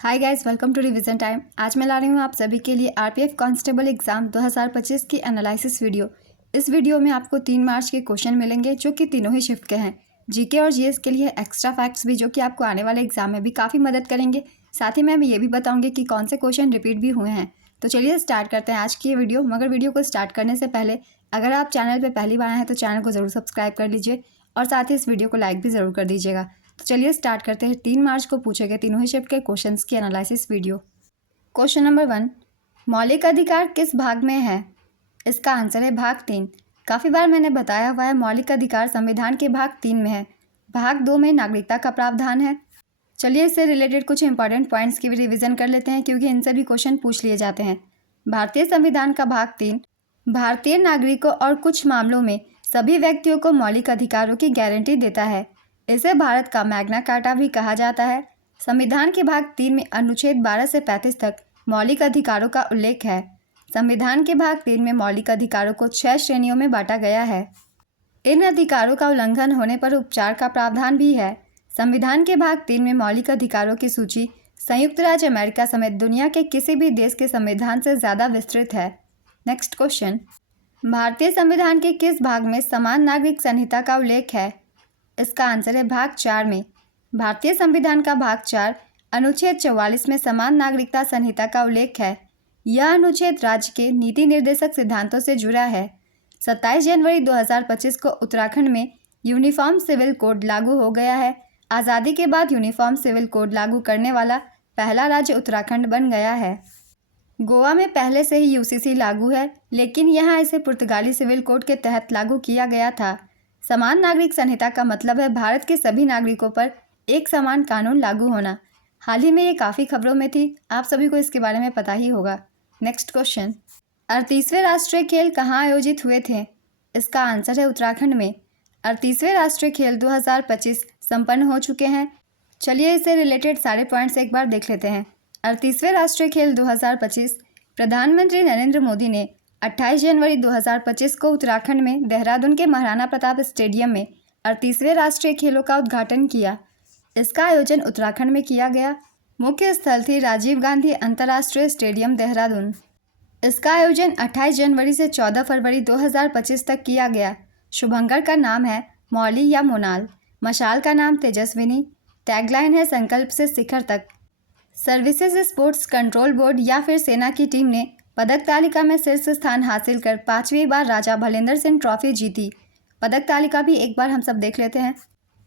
Hi guys, welcome to revision time. आज मैं ला रही हूँ आप सभी के लिए आरपीएफ कांस्टेबल एग्जाम 2025 की एनालिसिस वीडियो। इस वीडियो में आपको 3 मार्च के क्वेश्चन मिलेंगे जो कि तीनों ही शिफ्ट के हैं। जीके और जीएस के लिए एक्स्ट्रा फैक्ट्स भी जो कि आपको आने वाले एग्जाम में भी काफ़ी मदद करेंगे। साथ ही मैं ये भी बताऊँगी कि कौन से क्वेश्चन रिपीट भी हुए हैं। तो चलिए स्टार्ट करते हैं आज की ये वीडियो। मगर वीडियो को स्टार्ट करने से पहले अगर आप चैनल पर पहली बार आए हैं तो चैनल को ज़रूर सब्सक्राइब कर लीजिए और साथ ही इस वीडियो को लाइक भी ज़रूर कर दीजिएगा। तो चलिए स्टार्ट करते हैं 3 मार्च को पूछे गए तीनों ही शिफ्ट के क्वेश्चंस की एनालिसिस वीडियो। क्वेश्चन नंबर 1, मौलिक अधिकार किस भाग में है? इसका आंसर है भाग 3। काफ़ी बार मैंने बताया हुआ है मौलिक अधिकार संविधान के भाग 3 में है। भाग 2 में नागरिकता का प्रावधान है। चलिए इससे रिलेटेड कुछ इंपॉर्टेंट पॉइंट्स की भी रिविजन कर लेते हैं क्योंकि इनसे भी क्वेश्चन पूछ लिए जाते हैं। भारतीय संविधान का भाग 3 भारतीय नागरिकों और कुछ मामलों में सभी व्यक्तियों को मौलिक अधिकारों की गारंटी देता है। इसे भारत का मैग्ना कार्टा भी कहा जाता है। संविधान के भाग 3 में अनुच्छेद 12 से 35 तक मौलिक अधिकारों का उल्लेख है। संविधान के भाग 3 में मौलिक अधिकारों को 6 श्रेणियों में बांटा गया है। इन अधिकारों का उल्लंघन होने पर उपचार का प्रावधान भी है। संविधान के भाग 3 में मौलिक अधिकारों की सूची संयुक्त राज्य अमेरिका समेत दुनिया के किसी भी देश के संविधान से ज़्यादा विस्तृत है। नेक्स्ट क्वेश्चन, भारतीय संविधान के किस भाग में समान नागरिक संहिता का उल्लेख है? इसका आंसर है भाग 4 में। भारतीय संविधान का भाग 4 अनुच्छेद 44 में समान नागरिकता संहिता का उल्लेख है। यह अनुच्छेद राज्य के नीति निर्देशक सिद्धांतों से जुड़ा है। 27 जनवरी 2025 को उत्तराखंड में यूनिफॉर्म सिविल कोड लागू हो गया है। आज़ादी के बाद यूनिफॉर्म सिविल कोड लागू करने वाला पहला राज्य उत्तराखंड बन गया है। गोवा में पहले से ही यूसीसी लागू है, लेकिन यहाँ इसे पुर्तगाली सिविल कोड के तहत लागू किया गया था। समान नागरिक संहिता का मतलब है भारत के सभी नागरिकों पर एक समान कानून लागू होना। हाल ही में ये काफ़ी खबरों में थी, आप सभी को इसके बारे में पता ही होगा। नेक्स्ट क्वेश्चन, 38वें राष्ट्रीय खेल कहाँ आयोजित हुए थे? इसका आंसर है उत्तराखंड में। 38वें राष्ट्रीय खेल 2025 संपन्न हो चुके हैं। चलिए इससे रिलेटेड सारे पॉइंट्स एक बार देख लेते हैं। 38वें राष्ट्रीय खेल 2025 प्रधानमंत्री नरेंद्र मोदी ने 28 जनवरी 2025 को उत्तराखंड में देहरादून के महाराणा प्रताप स्टेडियम में 38वें राष्ट्रीय खेलों का उद्घाटन किया। इसका आयोजन उत्तराखंड में किया गया। मुख्य स्थल थी राजीव गांधी अंतर्राष्ट्रीय स्टेडियम देहरादून। इसका आयोजन 28 जनवरी से 14 फरवरी 2025 तक किया गया। शुभंकर का नाम है मौली या मोनाल। मशाल का नाम तेजस्विनी। टैगलाइन है संकल्प से शिखर तक। सर्विसेज स्पोर्ट्स कंट्रोल बोर्ड या फिर सेना की टीम ने पदक तालिका में शीर्ष स्थान हासिल कर 5वीं बार राजा भलेंद्र सिंह ट्रॉफी जीती। पदक तालिका भी एक बार हम सब देख लेते हैं।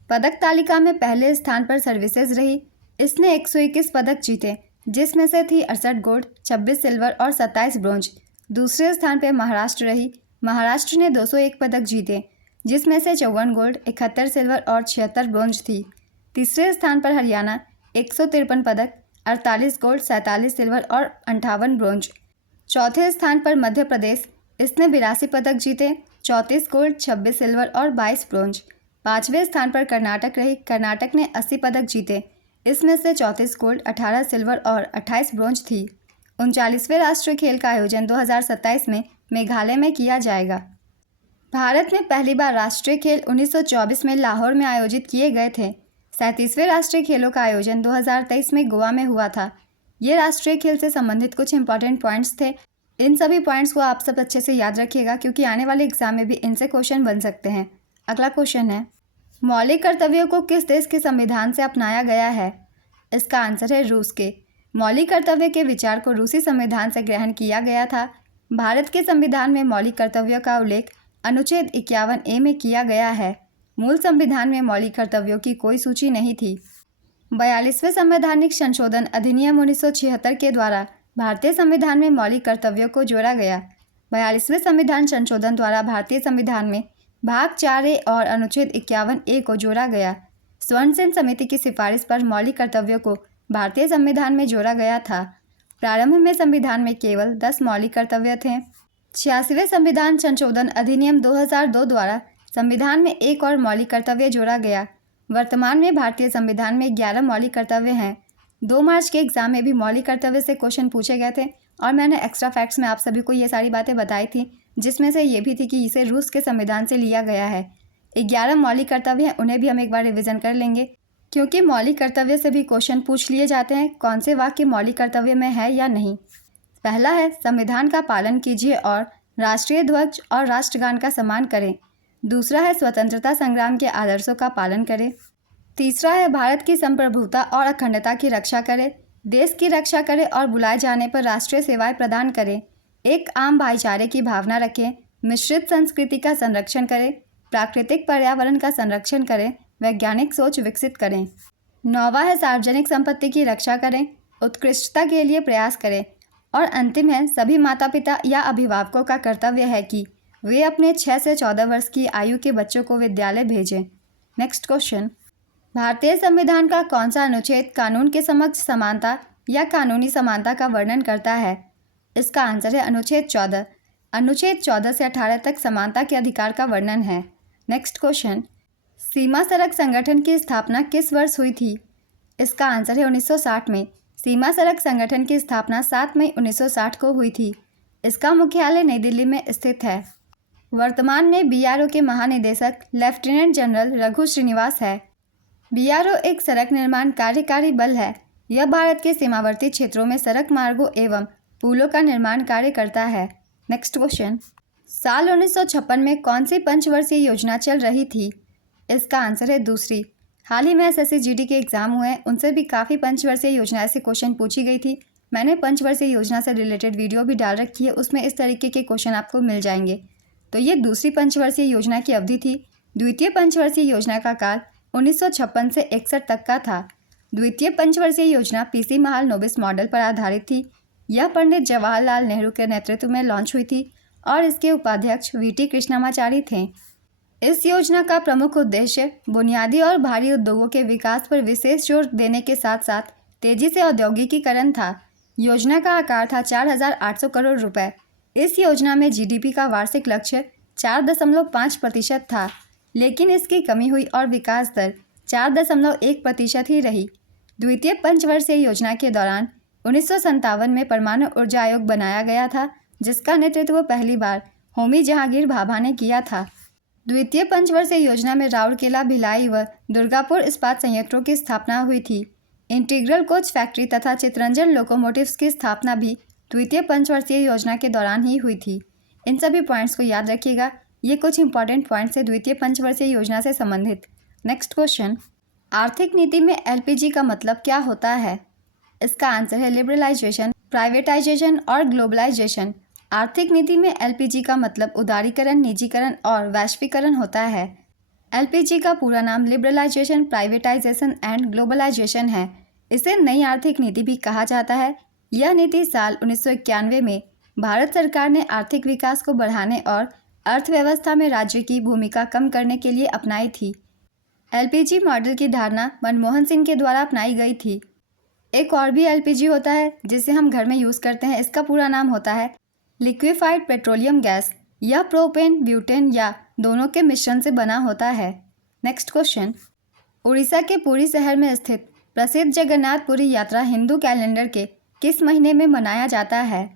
पदक तालिका में पहले स्थान पर सर्विसेज रही। इसने 121 पदक जीते, जिसमें से थी 68 गोल्ड, 26 सिल्वर और 27 ब्रोंज। दूसरे स्थान पर महाराष्ट्र रही। महाराष्ट्र ने 201 पदक जीते, जिसमें से 54 गोल्ड, 71 सिल्वर और 76 ब्रोंज थी। तीसरे स्थान पर हरियाणा 153 पदक, 48 गोल्ड, 47 सिल्वर और 58 ब्रोंज। चौथे स्थान पर मध्य प्रदेश, इसने 82 पदक जीते, 34 गोल्ड, 26 सिल्वर और 22 ब्रोंज। पाँचवें स्थान पर कर्नाटक रही। कर्नाटक ने 80 पदक जीते, इसमें से 34 गोल्ड, 18 सिल्वर और 28 ब्रोंज थी। 39वें राष्ट्रीय खेल का आयोजन 2027 में मेघालय में किया जाएगा। भारत में पहली बार राष्ट्रीय खेल 1924 में लाहौर में आयोजित किए गए थे। 37वें राष्ट्रीय खेलों का आयोजन 2023 में गोवा में हुआ था। ये राष्ट्रीय खेल से संबंधित कुछ इंपॉर्टेंट पॉइंट्स थे। इन सभी पॉइंट्स को आप सब अच्छे से याद रखिएगा क्योंकि आने वाले एग्जाम में भी इनसे क्वेश्चन बन सकते हैं। अगला क्वेश्चन है, मौलिक कर्तव्यों को किस देश के संविधान से अपनाया गया है? इसका आंसर है रूस के। मौलिक कर्तव्य के विचार को रूसी संविधान से ग्रहण किया गया था। भारत के संविधान में मौलिक कर्तव्यों का उल्लेख अनुच्छेद 51A में किया गया है। मूल संविधान में मौलिक कर्तव्यों की कोई सूची नहीं थी। 42वें संवैधानिक संशोधन अधिनियम 1976 के द्वारा भारतीय संविधान में मौलिक कर्तव्यों को जोड़ा गया। 42वें संविधान संशोधन द्वारा भारतीय संविधान में भाग 4A और अनुच्छेद 51A को जोड़ा गया। स्वर्ण सेन समिति की सिफारिश पर मौलिक कर्तव्यों को भारतीय संविधान में जोड़ा गया था। प्रारंभ में संविधान में केवल 10 मौलिक कर्तव्य थे। 86वें संविधान संशोधन अधिनियम 2002 द्वारा संविधान में एक और मौलिक कर्तव्य जोड़ा गया। वर्तमान में भारतीय संविधान में 11 मौलिक कर्तव्य हैं। 2 मार्च के एग्जाम में भी मौलिक कर्तव्य से क्वेश्चन पूछे गए थे और मैंने एक्स्ट्रा फैक्ट्स में आप सभी को ये सारी बातें बताई थी, जिसमें से ये भी थी कि इसे रूस के संविधान से लिया गया है। 11 मौलिक कर्तव्य हैं, उन्हें भी हम एक बार रिविज़न कर लेंगे। क्योंकि मौलिक कर्तव्य से भी क्वेश्चन पूछ लिए जाते हैं, कौन से वाक्य मौलिक कर्तव्य में है या नहीं। पहला है, संविधान का पालन कीजिए और राष्ट्रीय ध्वज और राष्ट्रगान का सम्मान करें। दूसरा है, स्वतंत्रता संग्राम के आदर्शों का पालन करें। तीसरा है, भारत की संप्रभुता और अखंडता की रक्षा करें, देश की रक्षा करें और बुलाए जाने पर राष्ट्रीय सेवाएं प्रदान करें, एक आम भाईचारे की भावना रखें, मिश्रित संस्कृति का संरक्षण करें, प्राकृतिक पर्यावरण का संरक्षण करें, वैज्ञानिक सोच विकसित करें। नौवा है, सार्वजनिक संपत्ति की रक्षा करें, उत्कृष्टता के लिए प्रयास करें। और अंतिम है, सभी माता पिता या अभिभावकों का कर्तव्य है कि वे अपने 6 से 14 वर्ष की आयु के बच्चों को विद्यालय भेजें। नेक्स्ट क्वेश्चन, भारतीय संविधान का कौन सा अनुच्छेद कानून के समक्ष समानता या कानूनी समानता का वर्णन करता है? इसका आंसर है अनुच्छेद 14। अनुच्छेद 14 से 18 तक समानता के अधिकार का वर्णन है। नेक्स्ट क्वेश्चन, सीमा सड़क संगठन की स्थापना किस वर्ष हुई थी? इसका आंसर है 1960 में। सीमा सड़क संगठन की स्थापना 7 मई 1960 को हुई थी। इसका मुख्यालय नई दिल्ली में स्थित है। वर्तमान में बीआरओ के महानिदेशक लेफ्टिनेंट जनरल रघु श्रीनिवास है। बीआरओ एक सड़क निर्माण कार्यकारी बल है। यह भारत के सीमावर्ती क्षेत्रों में सड़क मार्गों एवं पुलों का निर्माण कार्य करता है। नेक्स्ट क्वेश्चन, साल 1956 में कौन सी पंचवर्षीय योजना चल रही थी? इसका आंसर है दूसरी। हाल ही में एसएससी जीडी के एग्जाम हुए हैं, उनसे भी काफ़ी पंचवर्षीय योजना से क्वेश्चन पूछी गई थी। मैंने पंचवर्षीय योजना से रिलेटेड वीडियो भी डाल रखी है, उसमें इस तरीके के क्वेश्चन आपको मिल जाएंगे। तो ये दूसरी पंचवर्षीय योजना की अवधि थी। द्वितीय पंचवर्षीय योजना का काल 1956 से 61 तक का था। द्वितीय पंचवर्षीय योजना पीसी महाल नोबिस मॉडल पर आधारित थी। यह पंडित जवाहरलाल नेहरू के नेतृत्व में लॉन्च हुई थी और इसके उपाध्यक्ष वीटी कृष्णमाचारी थे। इस योजना का प्रमुख उद्देश्य बुनियादी और भारी उद्योगों के विकास पर विशेष जोर देने के साथ साथ तेजी से औद्योगिकीकरण था। योजना का आकार था 4,800 करोड़ रुपए। इस योजना में जीडीपी का वार्षिक लक्ष्य 4.5% था, लेकिन इसकी कमी हुई और विकास दर 4.1% ही रही। द्वितीय पंचवर्षीय योजना के दौरान 1957 में परमाणु ऊर्जा आयोग बनाया गया था, जिसका नेतृत्व पहली बार होमी जहांगीर भाभा ने किया था। द्वितीय पंचवर्षीय योजना में राउरकेला, भिलाई व दुर्गापुर इस्पात संयंत्रों की स्थापना हुई थी। इंटीग्रल कोच फैक्ट्री तथा चितरंजन लोकोमोटिव्स की स्थापना भी द्वितीय पंचवर्षीय योजना के दौरान ही हुई थी। इन सभी पॉइंट्स को याद रखिएगा, ये कुछ इंपॉर्टेंट पॉइंट्स है द्वितीय पंचवर्षीय योजना से संबंधित। नेक्स्ट क्वेश्चन, आर्थिक नीति में एलपीजी का मतलब क्या होता है? इसका आंसर है लिबरलाइजेशन, प्राइवेटाइजेशन और ग्लोबलाइजेशन। आर्थिक नीति में एलपीजी का मतलब उदारीकरण, निजीकरण और वैश्वीकरण होता है। एलपीजी का पूरा नाम लिबरलाइजेशन, प्राइवेटाइजेशन एंड ग्लोबलाइजेशन है। इसे नई आर्थिक नीति भी कहा जाता है। यह नीति साल 1991 में भारत सरकार ने आर्थिक विकास को बढ़ाने और अर्थव्यवस्था में राज्य की भूमिका कम करने के लिए अपनाई थी। एलपीजी मॉडल की धारणा मनमोहन सिंह के द्वारा अपनाई गई थी। एक और भी एलपीजी होता है जिसे हम घर में यूज़ करते हैं। इसका पूरा नाम होता है लिक्विफाइड पेट्रोलियम गैस। यह प्रोपेन, ब्यूटेन या दोनों के मिश्रण से बना होता है। नेक्स्ट क्वेश्चन, उड़ीसा के पुरी शहर में स्थित प्रसिद्ध जगन्नाथपुरी यात्रा हिंदू कैलेंडर के किस महीने में मनाया जाता है?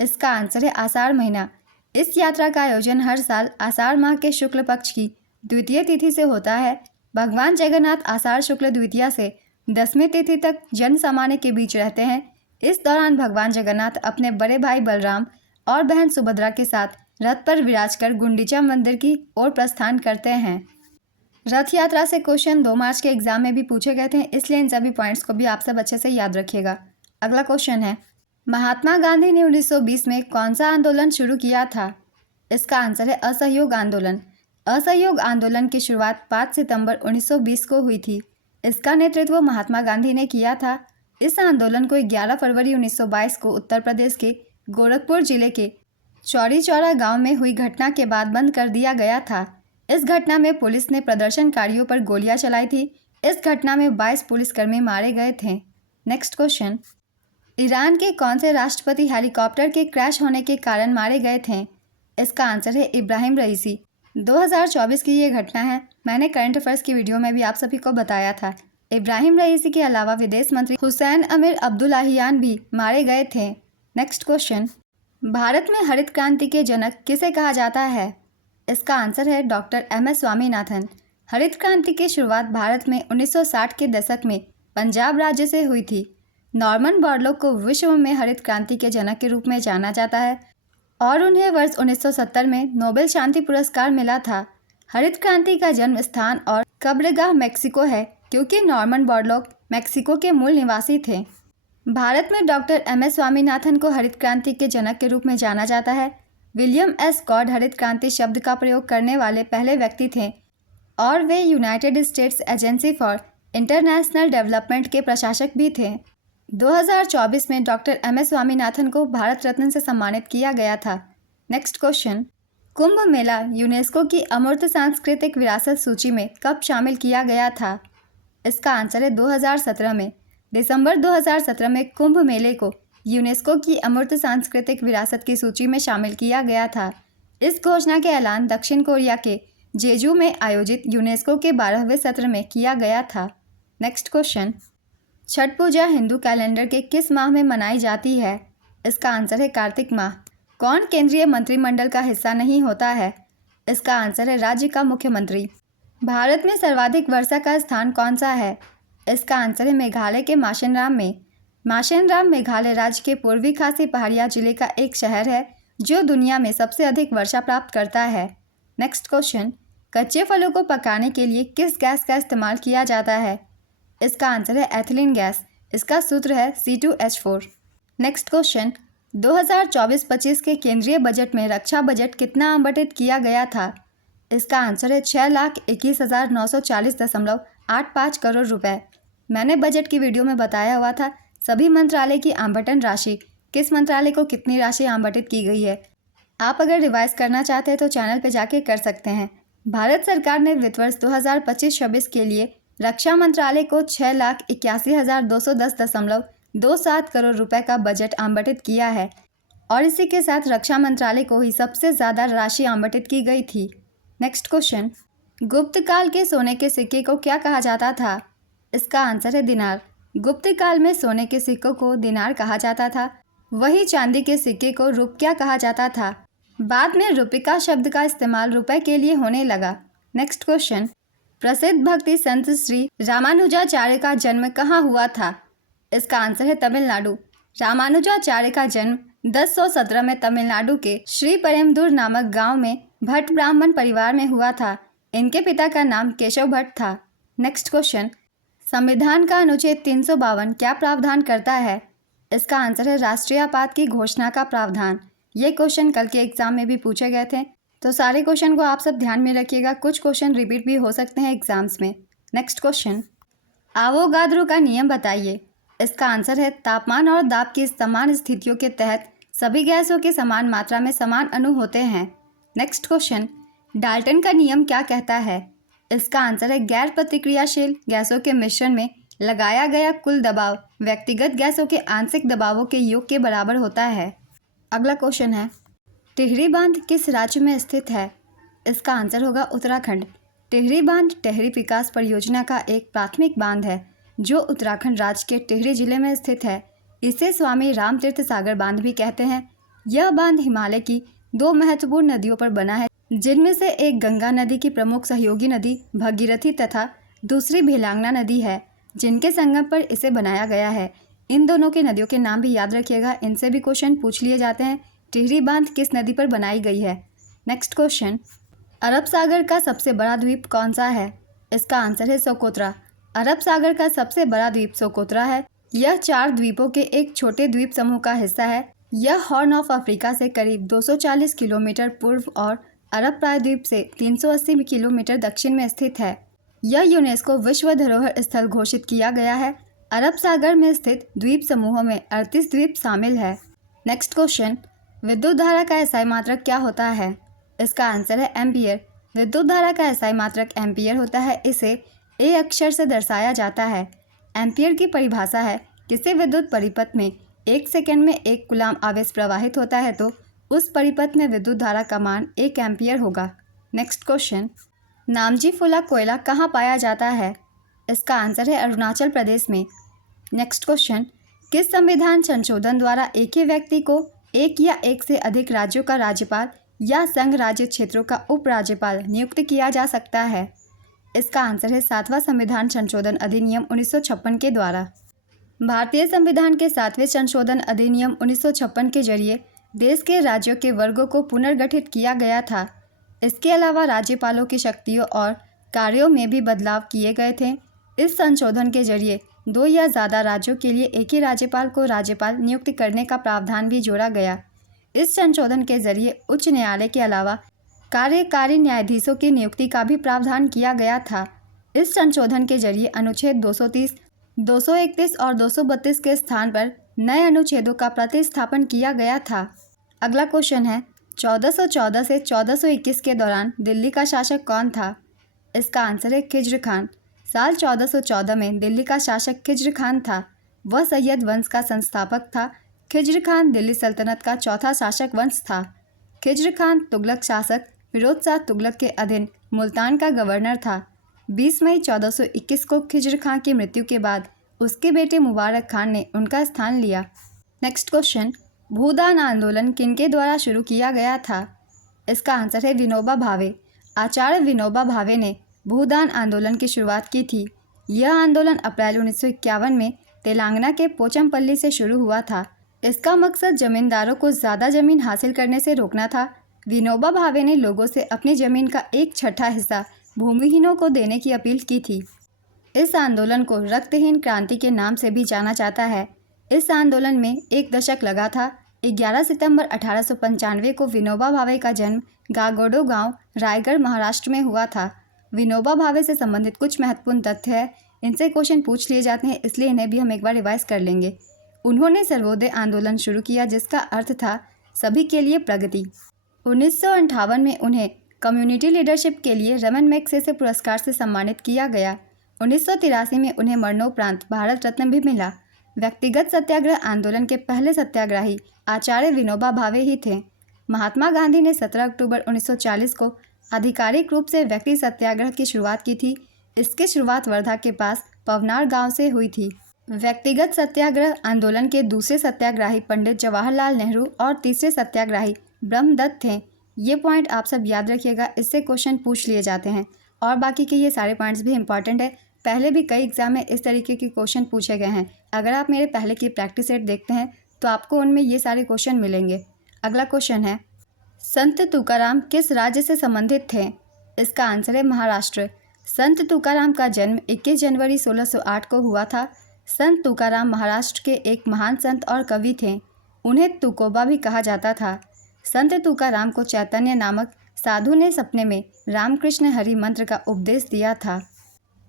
इसका आंसर है आषाढ़ महीना। इस यात्रा का आयोजन हर साल आषाढ़ माह के शुक्ल पक्ष की द्वितीय तिथि से होता है। भगवान जगन्नाथ आषाढ़ शुक्ल द्वितीया से 10वीं तिथि तक जन सामान्य के बीच रहते हैं। इस दौरान भगवान जगन्नाथ अपने बड़े भाई बलराम और बहन सुभद्रा के साथ रथ पर विराजकर गुंडीचा मंदिर की ओर प्रस्थान करते हैं। रथ यात्रा से क्वेश्चन 2 मार्च के एग्जाम में भी पूछे गए थे, इसलिए इन सभी पॉइंट्स को भी आप सब अच्छे से याद रखिएगा। अगला क्वेश्चन है, महात्मा गांधी ने 1920 में कौन सा आंदोलन शुरू किया था? इसका आंसर है असहयोग आंदोलन। असहयोग आंदोलन की शुरुआत 5 सितंबर 1920 को हुई थी। इसका नेतृत्व महात्मा गांधी ने किया था। इस आंदोलन को 11 फरवरी 1922 को उत्तर प्रदेश के गोरखपुर जिले के चौरी चौरा गांव में हुई घटना के बाद बंद कर दिया गया था। इस घटना में पुलिस ने प्रदर्शनकारियों पर गोलियां चलाई थी। इस घटना में 22 पुलिसकर्मी मारे गए थे। नेक्स्ट क्वेश्चन, ईरान के कौन से राष्ट्रपति हेलीकॉप्टर के क्रैश होने के कारण मारे गए थे? इसका आंसर है इब्राहिम रईसी। 2024 की ये घटना है। मैंने करंट अफेयर्स की वीडियो में भी आप सभी को बताया था। इब्राहिम रईसी के अलावा विदेश मंत्री हुसैन अमीर अब्दुल्लाहियान भी मारे गए थे। नेक्स्ट क्वेश्चन, भारत में हरित क्रांति के जनक किसे कहा जाता है? इसका आंसर है डॉक्टर एम एस स्वामीनाथन। हरित क्रांति की शुरुआत भारत में 1960 के दशक में पंजाब राज्य से हुई थी। नॉर्मन बोरलॉग को विश्व में हरित क्रांति के जनक के रूप में जाना जाता है और उन्हें वर्ष 1970 में नोबेल शांति पुरस्कार मिला था। हरित क्रांति का जन्म स्थान और कब्रगाह मेक्सिको है, क्योंकि नॉर्मन बोरलॉग मेक्सिको के मूल निवासी थे। भारत में डॉक्टर MS स्वामीनाथन को हरित क्रांति के जनक के रूप में जाना जाता है। विलियम S कॉड हरित क्रांति शब्द का प्रयोग करने वाले पहले व्यक्ति थे और वे United States Agency for International Development के प्रशासक भी थे। 2024 में डॉक्टर MS स्वामीनाथन को भारत रत्न से सम्मानित किया गया था। Next question, Kumbh Mela UNESCO की अमूर्त सांस्कृतिक विरासत सूची में कब शामिल किया गया था? इसका आंसर है 2017 में। दिसंबर 2017 में कुंभ मेले को यूनेस्को की अमूर्त सांस्कृतिक विरासत की सूची में शामिल किया गया था। इस घोषणा के ऐलान दक्षिण कोरिया के जेजू में आयोजित यूनेस्को के 12वें सत्र में किया गया था। नेक्स्ट क्वेश्चन, छठ पूजा हिंदू कैलेंडर के किस माह में मनाई जाती है? इसका आंसर है कार्तिक माह। कौन केंद्रीय मंत्रिमंडल का हिस्सा नहीं होता है? इसका आंसर है राज्य का मुख्यमंत्री। भारत में सर्वाधिक वर्षा का स्थान कौन सा है? इसका आंसर है मेघालय के माशेनराम में। माशेनराम मेघालय राज्य के पूर्वी खासी पहाड़िया जिले का एक शहर है जो दुनिया में सबसे अधिक वर्षा प्राप्त करता है। नेक्स्ट क्वेश्चन, कच्चे फलों को पकाने के लिए किस गैस का इस्तेमाल किया जाता है? इसका आंसर है एथिलीन गैस। इसका सूत्र है C2H4। नेक्स्ट क्वेश्चन, 2024-25 के केंद्रीय बजट में रक्षा बजट कितना आवंटित किया गया था? इसका आंसर है 6,21,940.85 करोड़ रुपए। मैंने बजट की वीडियो में बताया हुआ था सभी मंत्रालय की आवंटन राशि, किस मंत्रालय को कितनी राशि आवंटित की गई है। आप अगर रिवाइज करना चाहते हैं तो चैनल पर जाके कर सकते हैं। भारत सरकार ने वित्त वर्ष 2025-26 के लिए रक्षा मंत्रालय को 6,81,210.27 करोड़ रुपए का बजट आवंटित किया है और इसी के साथ रक्षा मंत्रालय को ही सबसे ज़्यादा राशि आवंटित की गई थी। नेक्स्ट क्वेश्चन, गुप्त काल के सोने के सिक्के को क्या कहा जाता था? इसका आंसर है दिनार। गुप्त काल में सोने के सिक्कों को दिनार कहा जाता था, वही चांदी के सिक्के को रुपया कहा जाता था। बाद में रुपिका शब्द का इस्तेमाल रुपए के लिए होने लगा। नेक्स्ट क्वेश्चन, प्रसिद्ध भक्ति संत श्री रामानुजाचार्य का जन्म कहाँ हुआ था? इसका आंसर है तमिलनाडु। रामानुजाचार्य का जन्म 1017 में तमिलनाडु के श्री पेरुम्बदूर नामक गांव में भट्ट ब्राह्मण परिवार में हुआ था। इनके पिता का नाम केशव भट्ट था। नेक्स्ट क्वेश्चन, संविधान का अनुच्छेद 352 क्या प्रावधान करता है? इसका आंसर है राष्ट्रीय आपात की घोषणा का प्रावधान। ये क्वेश्चन कल के एग्जाम में भी पूछे गए थे, तो सारे क्वेश्चन को आप सब ध्यान में रखिएगा। कुछ क्वेश्चन रिपीट भी हो सकते हैं एग्जाम्स में। नेक्स्ट क्वेश्चन, आवोगाद्रो का नियम बताइए। इसका आंसर है तापमान और दाब की समान स्थितियों के तहत सभी गैसों की समान मात्रा में समान अणु होते हैं। नेक्स्ट क्वेश्चन, डाल्टन का नियम क्या कहता है? इसका आंसर है गैर प्रतिक्रियाशील गैसों के मिश्रण में लगाया गया कुल दबाव व्यक्तिगत गैसों के आंशिक दबावों के योग के बराबर होता है। अगला क्वेश्चन है, टिहरी बांध किस राज्य में स्थित है? इसका आंसर होगा उत्तराखंड। टिहरी बांध टिहरी विकास परियोजना का एक प्राथमिक बांध है जो उत्तराखंड राज्य के टिहरी जिले में स्थित है। इसे स्वामी रामतीर्थ सागर बांध भी कहते हैं। यह बांध हिमालय की 2 महत्वपूर्ण नदियों पर बना है, जिनमें से एक गंगा नदी की प्रमुख सहयोगी नदी भगीरथी तथा दूसरी भेलांगना नदी है, जिनके संगम पर इसे बनाया गया है। इन दोनों की नदियों के नाम भी याद रखिएगा, इनसे भी क्वेश्चन पूछ लिए जाते हैं। टिहरी बांध किस नदी पर बनाई गई है? नेक्स्ट क्वेश्चन, अरब सागर का सबसे बड़ा द्वीप कौन सा है? इसका आंसर है सोकोत्रा। अरब सागर का सबसे बड़ा द्वीप सोकोत्रा है। यह 4 द्वीपों के एक छोटे द्वीप समूह का हिस्सा है। यह हॉर्न ऑफ अफ्रीका से करीब 240 किलोमीटर पूर्व और अरब प्रायद्वीप से 380 किलोमीटर दक्षिण में स्थित है। यह यूनेस्को विश्व धरोहर स्थल घोषित किया गया है। अरब सागर में स्थित द्वीप समूहों में 38 द्वीप शामिल है। नेक्स्ट क्वेश्चन, विद्युत धारा का एसआई मात्रक क्या होता है? इसका आंसर है एम्पियर। विद्युत धारा का एसआई मात्रक एम्पियर होता है। इसे ए अक्षर से दर्शाया जाता है। एम्पियर की परिभाषा है, किसी विद्युत परिपथ में 1 सेकंड में 1 कूलाम आवेश प्रवाहित होता है तो उस परिपथ में विद्युत धारा का मान 1 एम्पियर होगा। नेक्स्ट क्वेश्चन, नामजी फुला कोयला कहाँ पाया जाता है? इसका आंसर है अरुणाचल प्रदेश में। नेक्स्ट क्वेश्चन, किस संविधान संशोधन द्वारा एक ही व्यक्ति को एक या एक से अधिक राज्यों का राज्यपाल या संघ राज्य क्षेत्रों का उपराज्यपाल नियुक्त किया जा सकता है? इसका आंसर है 7वां संविधान संशोधन अधिनियम 1956 के द्वारा। भारतीय संविधान के 7वें संशोधन अधिनियम 1956 के जरिए देश के राज्यों के वर्गों को पुनर्गठित किया गया था। इसके अलावा राज्यपालों की शक्तियों और कार्यों में भी बदलाव किए गए थे। इस संशोधन के जरिए 2 या ज़्यादा राज्यों के लिए एक ही राज्यपाल को राज्यपाल नियुक्त करने का प्रावधान भी जोड़ा गया। इस संशोधन के जरिए उच्च न्यायालय के अलावा कार्यकारी न्यायाधीशों की नियुक्ति का भी प्रावधान किया गया था। इस संशोधन के जरिए अनुच्छेद 230, 231 और 232 के स्थान पर नए अनुच्छेदों का प्रतिस्थापन किया गया था। अगला क्वेश्चन है 1414 से 1421 के दौरान दिल्ली का शासक कौन था? इसका आंसर है खिज्र खान। साल 1414 में दिल्ली का शासक खिज्र खान था। वह सैयद वंश का संस्थापक था। खिज्र खान दिल्ली सल्तनत का चौथा शासक वंश था। खिज्र खान तुगलक शासक फिरोज शाह तुगलक के अधीन मुल्तान का गवर्नर था। 20 मई 1421 को खिज्र खान की मृत्यु के बाद उसके बेटे मुबारक खान ने उनका स्थान लिया। नेक्स्ट क्वेश्चन, भूदान आंदोलन किनके द्वारा शुरू किया गया था? इसका आंसर है विनोबा भावे। आचार्य विनोबा भावे ने भूदान आंदोलन की शुरुआत की थी। यह आंदोलन अप्रैल 1951 में तेलंगाना के पोचमपल्ली से शुरू हुआ था। इसका मकसद जमींदारों को ज़्यादा ज़मीन हासिल करने से रोकना था। विनोबा भावे ने लोगों से अपनी ज़मीन का 1/6 हिस्सा भूमिहीनों को देने की अपील की थी। इस आंदोलन को रक्तहीन क्रांति के नाम से भी जाना जाता है। इस आंदोलन में 1 दशक लगा था। 11 सितंबर 1895 को विनोबा भावे का जन्म गागोडो गांव, रायगढ़, महाराष्ट्र में हुआ था। विनोबा भावे से संबंधित कुछ महत्वपूर्ण तथ्य हैं। इनसे क्वेश्चन पूछ लिए जाते हैं, इसलिए इन्हें भी हम एक बार रिवाइज कर लेंगे। उन्होंने सर्वोदय आंदोलन शुरू किया, जिसका अर्थ था सभी के लिए प्रगति। 1958 में उन्हें कम्युनिटी लीडरशिप के लिए रमन मैग्सेसे पुरस्कार से सम्मानित किया गया। 1983 में उन्हें मरणोपरांत भारत रत्न भी मिला। व्यक्तिगत सत्याग्रह आंदोलन के पहले सत्याग्रही आचार्य विनोबा भावे ही थे। महात्मा गांधी ने 17 अक्टूबर 1940 को आधिकारिक रूप से व्यक्ति सत्याग्रह की शुरुआत की थी। इसकी शुरुआत वर्धा के पास पवनार गांव से हुई थी। व्यक्तिगत सत्याग्रह आंदोलन के दूसरे सत्याग्रही पंडित जवाहरलाल नेहरू और तीसरे सत्याग्रही ब्रह्मदत्त थे। ये पॉइंट आप सब याद रखिएगा, इससे क्वेश्चन पूछ लिए जाते हैं। और बाकी के ये सारे पॉइंट्स भी इंपॉर्टेंट है। पहले भी कई एग्जाम में इस तरीके के क्वेश्चन पूछे गए हैं। अगर आप मेरे पहले की प्रैक्टिस सेट देखते हैं तो आपको उनमें ये सारे क्वेश्चन मिलेंगे। अगला क्वेश्चन है, संत तुकाराम किस राज्य से संबंधित थे? इसका आंसर है महाराष्ट्र। संत तुकाराम का जन्म 21 जनवरी 1608 को हुआ था। संत तुकाराम महाराष्ट्र के एक महान संत और कवि थे। उन्हें तुकोबा भी कहा जाता था। संत तुकाराम को चैतन्य नामक साधु ने सपने में रामकृष्ण हरि मंत्र का उपदेश दिया था।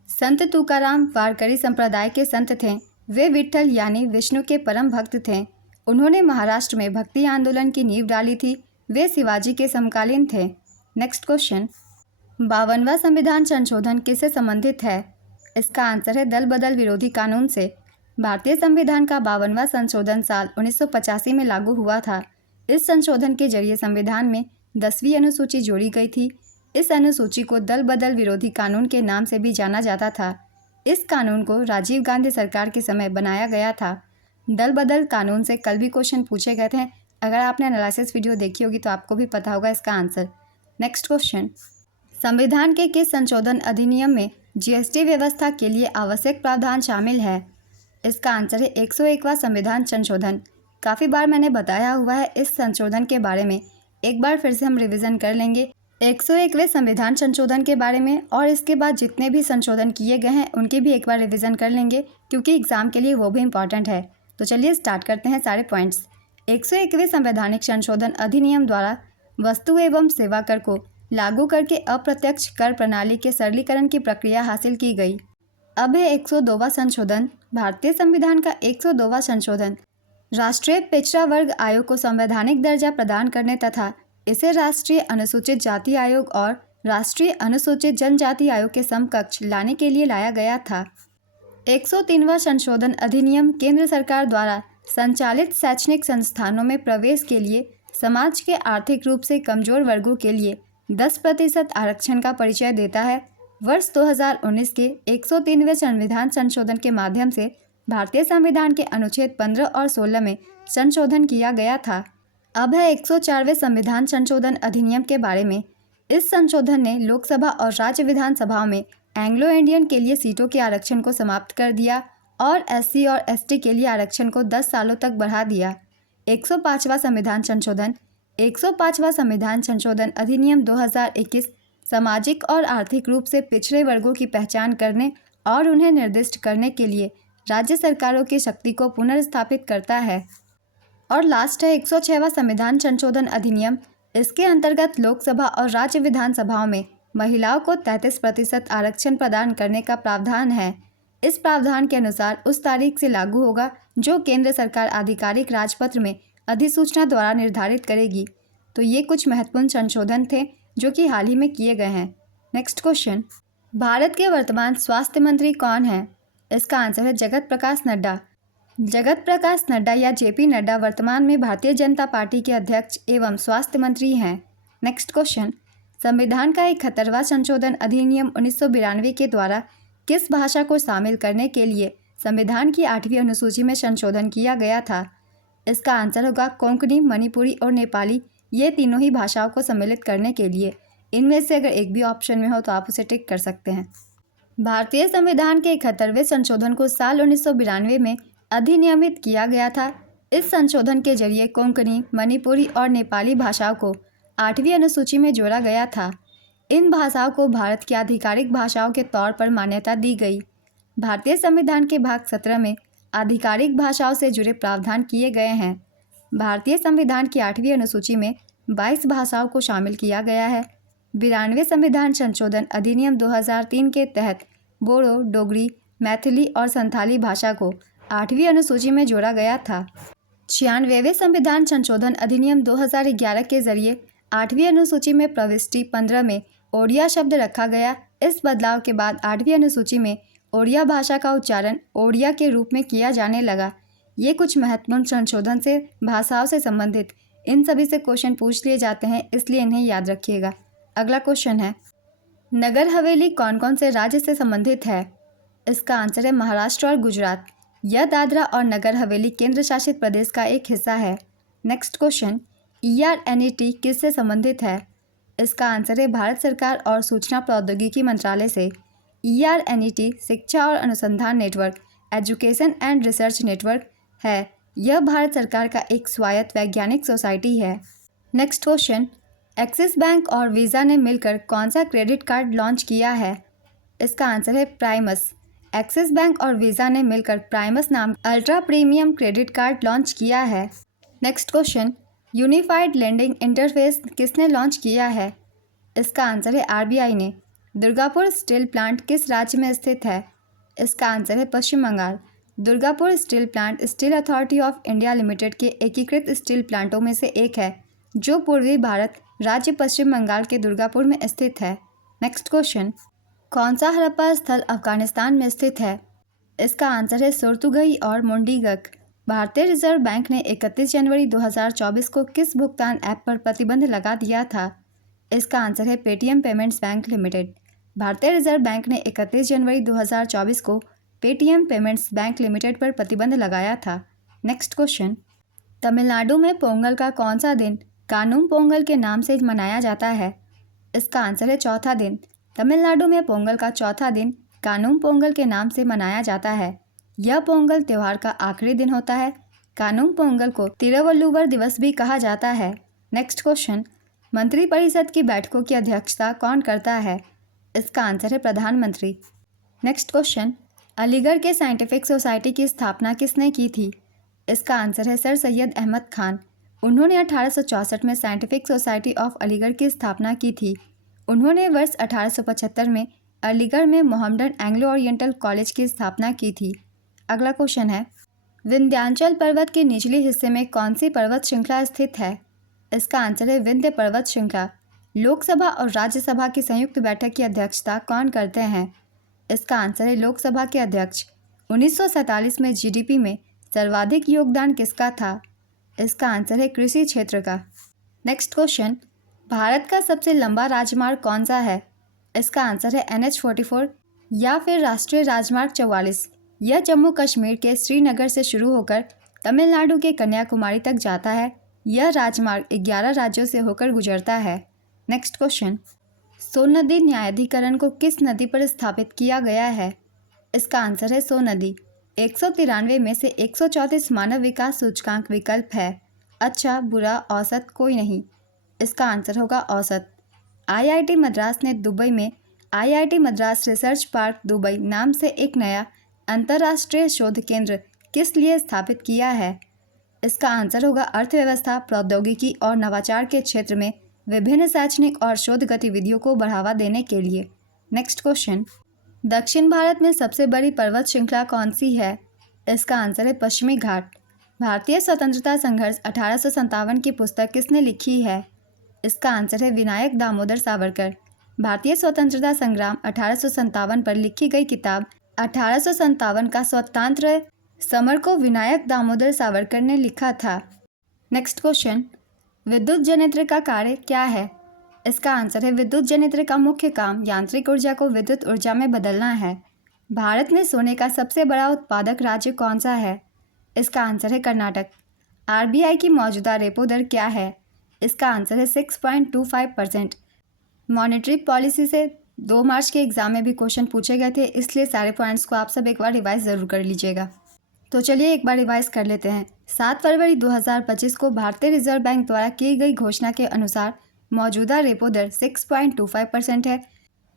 संत तुकाराम वारकरी संप्रदाय के संत थे। वे विट्ठल यानी विष्णु के परम भक्त थे। उन्होंने महाराष्ट्र में भक्ति आंदोलन की नींव डाली थी। वे शिवाजी के समकालीन थे। नेक्स्ट क्वेश्चन, 52वां संविधान संशोधन किससे संबंधित है? इसका आंसर है दल बदल विरोधी कानून से। भारतीय संविधान का 52वां संशोधन साल 1985 में लागू हुआ था। इस संशोधन के जरिए संविधान में 10वीं अनुसूची जोड़ी गई थी। इस अनुसूची को दल बदल विरोधी कानून के नाम से भी जाना जाता था। इस कानून को राजीव गांधी सरकार के समय बनाया गया था। दल बदल कानून से कल भी क्वेश्चन पूछे गए थे। अगर आपने एनालिसिस वीडियो देखी होगी तो आपको भी पता होगा इसका आंसर। नेक्स्ट क्वेश्चन, संविधान के किस संशोधन अधिनियम में जीएसटी व्यवस्था के लिए आवश्यक प्रावधान शामिल है? इसका आंसर है 101वां संविधान संशोधन। काफ़ी बार मैंने बताया हुआ है इस संशोधन के बारे में। एक बार फिर से हम रिवीजन कर लेंगे 101वें संविधान संशोधन के बारे में, और इसके बाद जितने भी संशोधन किए गए हैं उनकी भी एक बार रिवीजन कर लेंगे, क्योंकि एग्ज़ाम के लिए वो भी इम्पॉर्टेंट है। तो चलिए स्टार्ट करते हैं सारे पॉइंट्स। 101वें संवैधानिक संशोधन अधिनियम द्वारा वस्तु एवं सेवा कर को लागू करके अप्रत्यक्ष कर प्रणाली के सरलीकरण की प्रक्रिया हासिल की गई। अब है 102वां संशोधन। भारतीय संविधान का 102वां संशोधन राष्ट्रीय पिछड़ा वर्ग आयोग को संवैधानिक दर्जा प्रदान करने तथा इसे राष्ट्रीय अनुसूचित जाति आयोग और राष्ट्रीय अनुसूचित जनजाति आयोग के समकक्ष लाने के लिए लाया गया था। 103वां संशोधन अधिनियम केंद्र सरकार द्वारा संचालित शैक्षणिक संस्थानों में प्रवेश के लिए समाज के आर्थिक रूप से कमजोर वर्गों के लिए 10% आरक्षण का परिचय देता है। वर्ष 2019 के 103वें संविधान संशोधन के माध्यम से भारतीय संविधान के अनुच्छेद 15 और 16 में संशोधन किया गया था। अब है 104वें संविधान संशोधन अधिनियम के बारे में। इस संशोधन ने लोकसभा और राज्य विधानसभाओं में एंग्लो इंडियन के लिए सीटों के आरक्षण को समाप्त कर दिया और एससी और एसटी के लिए आरक्षण को 10 सालों तक बढ़ा दिया। 105वां संविधान संशोधन। 105वां संविधान संशोधन अधिनियम 2021 सामाजिक और आर्थिक रूप से पिछड़े वर्गों की पहचान करने और उन्हें निर्दिष्ट करने के लिए राज्य सरकारों की शक्ति को पुनर्स्थापित करता है। और लास्ट है 106वां संविधान संशोधन अधिनियम। इसके अंतर्गत लोकसभा और राज्य विधानसभाओं में महिलाओं को 33% आरक्षण प्रदान करने का प्रावधान है। इस प्रावधान के अनुसार उस तारीख से लागू होगा जो केंद्र सरकार आधिकारिक राजपत्र में अधिसूचना द्वारा निर्धारित करेगी। तो ये कुछ महत्वपूर्ण संशोधन थे जो कि हाल ही में किए गए हैं। नेक्स्ट क्वेश्चन, भारत के वर्तमान स्वास्थ्य मंत्री कौन है? इसका आंसर है जगत प्रकाश नड्डा। जगत प्रकाश नड्डा या जेपी नड्डा वर्तमान में भारतीय जनता पार्टी के अध्यक्ष एवं स्वास्थ्य मंत्री हैं। नेक्स्ट क्वेश्चन, संविधान का 71वां संशोधन अधिनियम 1992 के द्वारा किस भाषा को शामिल करने के लिए संविधान की 8वीं अनुसूची में संशोधन किया गया था? इसका आंसर होगा कोंकणी, मणिपुरी और नेपाली, ये तीनों ही भाषाओं को सम्मिलित करने के लिए। इनमें से अगर एक भी ऑप्शन में हो तो आप उसे टिक कर सकते हैं। भारतीय संविधान के 71वें संशोधन को साल 1992 में अधिनियमित किया गया था। इस संशोधन के जरिए कोंकणी, मणिपुरी और नेपाली भाषाओं को 8वीं अनुसूची में जोड़ा गया था। इन भाषाओं को भारत की आधिकारिक भाषाओं के तौर पर मान्यता दी गई। भारतीय संविधान के भाग 17 में आधिकारिक भाषाओं से जुड़े प्रावधान किए गए हैं। भारतीय संविधान की 8वीं अनुसूची में 22 भाषाओं को शामिल किया गया है। 92वें संविधान संशोधन अधिनियम 2003 के तहत बोडो, डोगरी, मैथिली और संथाली भाषा को 8वीं अनुसूची में जोड़ा गया था। 96वें संविधान संशोधन अधिनियम 2011 के जरिए 8वीं अनुसूची में प्रविष्टि 15 में ओडिया शब्द रखा गया। इस बदलाव के बाद 8वीं अनुसूची में ओडिया भाषा का उच्चारण ओडिया के रूप में किया जाने लगा। ये कुछ महत्वपूर्ण संशोधन से भाषाओं से संबंधित इन सभी से क्वेश्चन पूछ लिए जाते हैं, इसलिए इन्हें याद रखिएगा। अगला क्वेश्चन है, नगर हवेली कौन कौन से राज्य से संबंधित है? इसका आंसर है महाराष्ट्र और गुजरात। यह दादरा और नगर हवेली केंद्र शासित प्रदेश का एक हिस्सा है। नेक्स्ट क्वेश्चन, ERNET किससे संबंधित है? इसका आंसर है भारत सरकार और सूचना प्रौद्योगिकी मंत्रालय से। ERNET शिक्षा और अनुसंधान network, education and research network है। यह भारत सरकार का एक स्वायत्त वैज्ञानिक सोसाइटी है। नेक्स्ट क्वेश्चन, एक्सिस बैंक और वीज़ा ने मिलकर कौन सा क्रेडिट कार्ड लॉन्च किया है? इसका आंसर है प्राइमस। एक्सिस बैंक और वीज़ा ने मिलकर प्राइमस नाम ultra premium credit card launch किया है। Next question, unified lending interface किसने लॉन्च किया है? इसका आंसर है RBI ने। दुर्गापुर स्टील प्लांट किस राज्य में स्थित है? इसका आंसर है Paschim Bangal. Durgapur steel plant steel authority of India limited के एकीकृत स्टील प्लांटों में से एक है जो पूर्वी भारत राज्य पश्चिम बंगाल के दुर्गापुर में स्थित है। नेक्स्ट क्वेश्चन, कौन सा हड़प्पा स्थल अफगानिस्तान में स्थित है? इसका आंसर है सुरतुगई और मुंडीगक। भारतीय रिजर्व बैंक ने 31 जनवरी 2024 को किस भुगतान ऐप पर प्रतिबंध लगा दिया था? इसका आंसर है पेटीएम पेमेंट्स बैंक लिमिटेड। भारतीय रिजर्व बैंक ने 31 जनवरी 2024 को पेटीएम पेमेंट्स बैंक लिमिटेड पर प्रतिबंध लगाया था। नेक्स्ट क्वेश्चन, तमिलनाडु में पोंगल का कौन सा दिन कानुम पोंगल के नाम से मनाया जाता है? इसका आंसर है चौथा दिन। तमिलनाडु में पोंगल का चौथा दिन कानुम पोंगल के नाम से मनाया जाता है। यह पोंगल त्यौहार का आखिरी दिन होता है। कानुम पोंगल को तिरुवल्लुवर दिवस भी कहा जाता है। नेक्स्ट क्वेश्चन, मंत्रिपरिषद की बैठकों की अध्यक्षता कौन करता है? इसका आंसर है प्रधानमंत्री। नेक्स्ट क्वेश्चन, अलीगढ़ के साइंटिफिक सोसाइटी की स्थापना किसने की थी? इसका आंसर है सर सैयद अहमद खान। उन्होंने 1864 में साइंटिफिक सोसाइटी ऑफ अलीगढ़ की स्थापना की थी। उन्होंने वर्ष 1875 में अलीगढ़ में मोहम्मडन एंग्लो ओरिएंटल कॉलेज की स्थापना की थी। अगला क्वेश्चन है, विंध्याचल पर्वत के निचले हिस्से में कौन सी पर्वत श्रृंखला स्थित है? इसका आंसर है विंध्य पर्वत श्रृंखला। लोकसभा और राज्यसभा की संयुक्त बैठक की अध्यक्षता कौन करते हैं? इसका आंसर है लोकसभा के अध्यक्ष। 1947 में GDP में सर्वाधिक योगदान किसका था? इसका आंसर है कृषि क्षेत्र का। नेक्स्ट क्वेश्चन, भारत का सबसे लंबा राजमार्ग कौन सा है? इसका आंसर है NH-44 या फिर राष्ट्रीय राजमार्ग 44। यह जम्मू कश्मीर के श्रीनगर से शुरू होकर तमिलनाडु के कन्याकुमारी तक जाता है। यह राजमार्ग 11 राज्यों से होकर गुजरता है। नेक्स्ट क्वेश्चन, सोन नदी न्यायाधिकरण को किस नदी पर स्थापित किया गया है? इसका आंसर है सोन नदी। 193 में से 134 मानव विकास सूचकांक विकल्प है। अच्छा, बुरा, औसत, कोई नहीं। इसका आंसर होगा औसत। आईआईटी मद्रास ने दुबई में IIT Madras research park Dubai नाम से एक नया अंतर्राष्ट्रीय शोध केंद्र किस लिए स्थापित किया है? इसका आंसर होगा अर्थव्यवस्था, प्रौद्योगिकी और नवाचार के क्षेत्र में विभिन्न शैक्षणिक और शोध गतिविधियों को बढ़ावा देने के लिए। नेक्स्ट क्वेश्चन, दक्षिण भारत में सबसे बड़ी पर्वत श्रृंखला कौन सी है? इसका आंसर है पश्चिमी घाट। भारतीय स्वतंत्रता संघर्ष 1857 की पुस्तक किसने लिखी है? इसका आंसर है विनायक दामोदर सावरकर। भारतीय स्वतंत्रता संग्राम 1857 पर लिखी गई किताब 1857 का स्वतंत्र समर को विनायक दामोदर सावरकर ने लिखा था। नेक्स्ट क्वेश्चन, विद्युत जनरेटर का कार्य क्या है? इसका आंसर है विद्युत जनरेटर का मुख्य काम यांत्रिक ऊर्जा को विद्युत ऊर्जा में बदलना है। भारत में सोने का सबसे बड़ा उत्पादक राज्य कौन सा है? इसका आंसर है कर्नाटक। आरबीआई की मौजूदा रेपो दर क्या है? इसका आंसर है 6.25%। मॉनेटरी पॉलिसी से 2 मार्च के एग्जाम में भी क्वेश्चन पूछे गए थे, इसलिए सारे पॉइंट्स को आप सब एक बार रिवाइज ज़रूर कर लीजिएगा। तो चलिए एक बार रिवाइज कर लेते हैं। 7 फरवरी 2025 को भारतीय रिजर्व बैंक द्वारा की गई घोषणा के अनुसार मौजूदा रेपो दर 6.25% है।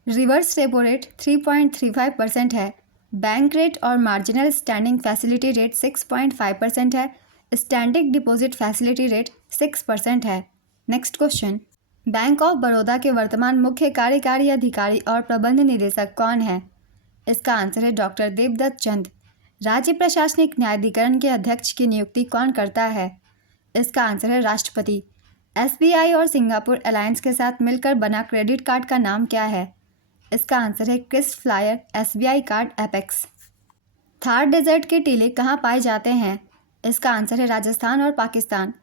रिवर्स रेपो रेट 3.35% है। बैंक रेट और मार्जिनल स्टैंडिंग फैसिलिटी रेट 6.5% है। स्टैंडिंग डिपॉजिट फैसिलिटी रेट 6% है। Next question, bank of Baroda के वर्तमान मुख्य कार्यकारी अधिकारी और प्रबंध निदेशक कौन है? इसका आंसर है डॉक्टर देवदत्त चंद। राज्य प्रशासनिक न्यायाधिकरण के अध्यक्ष की नियुक्ति कौन करता है? इसका आंसर है राष्ट्रपति। एसबीआई और सिंगापुर अलायंस के साथ मिलकर बना क्रेडिट कार्ड का नाम क्या है? इसका आंसर है Kris Flyer SBI card apex. Thar desert के टीले कहाँ पाए जाते हैं? इसका आंसर है राजस्थान और पाकिस्तान।